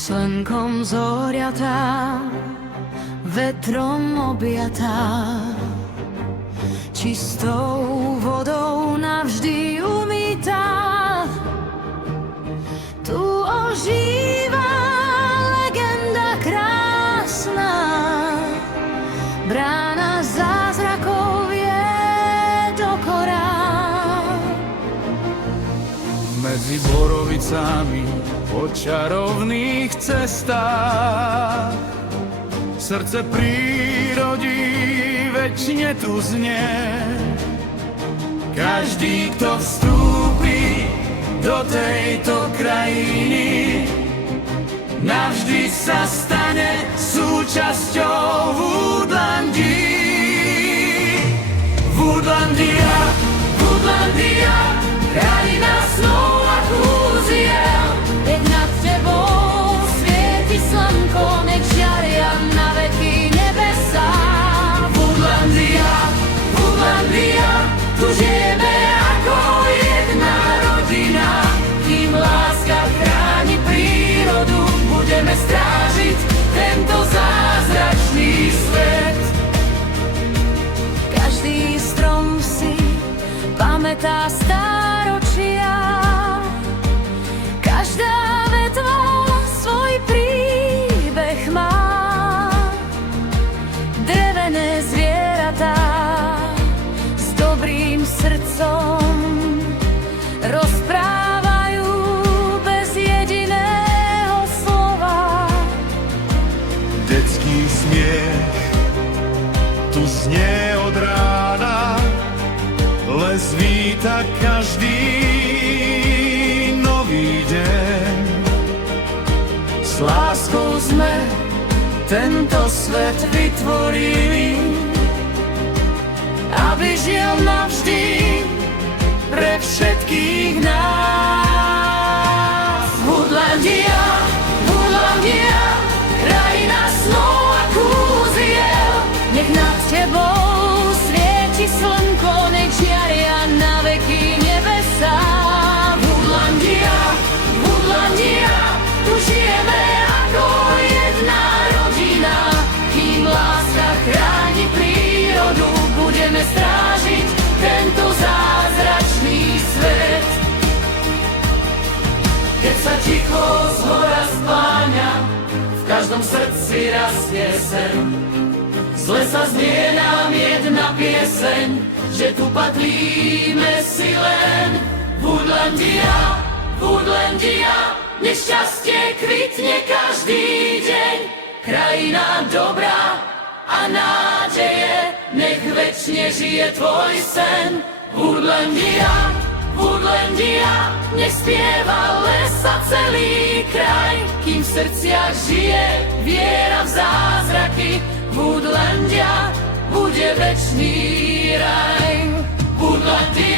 slnkom zoriatá, vetrom objatá, čistou vodou navždy umytá. Tu ožíva legenda krásna, brána zázrakov je dokora. Medzi borovicami po čarovných cestách srdce prírody večne tu znie. Každý, kto vstúpi do tejto krajiny, navždy sa stane súčasťou Woodlandii. Woodlandia, Woodlandia, krajina snov a kúziel. Nech nad tebou svieti slnko, nech žiaria na veky nebesá. Woodlandia, Woodlandia, tu žijeme ako jedna rodina. Kým láska chráni prírodu, budeme strážiť tento zázračný svet. Každý strom si pamätá stáročia, každá vetva svoj príbeh má. Drevené zvieratá s dobrým srdcom rozprávajú bez jediného slova. Detský smiech tu znie od rána, les víta každý nový deň. S láskou sme tento svet vytvorili, aby žil navždy pre všetkých nás. Woodlandia, Woodlandia, krajina snov a kúziel. Nech nad tebou svieti slnko, nech žiaria na veky nebesá. Woodlandia, Woodlandia, tu žijeme ako jedna rodina. Kým láska chráni prírodu, budeme strážiť tento zázračný svet. Keď sa ticho zhora spáňa, v každom srdci rastie sen. Z lesa znie nám jedna pieseň, že tu patríme si len. Woodlandia, Woodlandia, nech šťastie kvitne každý deň. Krajina dobrá a nádeje, nech večne žije tvoj sen. Woodlandia, Woodlandia, nech spieva lesa celý kraj, kým v srdciach žije viera v zázraky. Woodlandia bude večný raj. Woodlandia.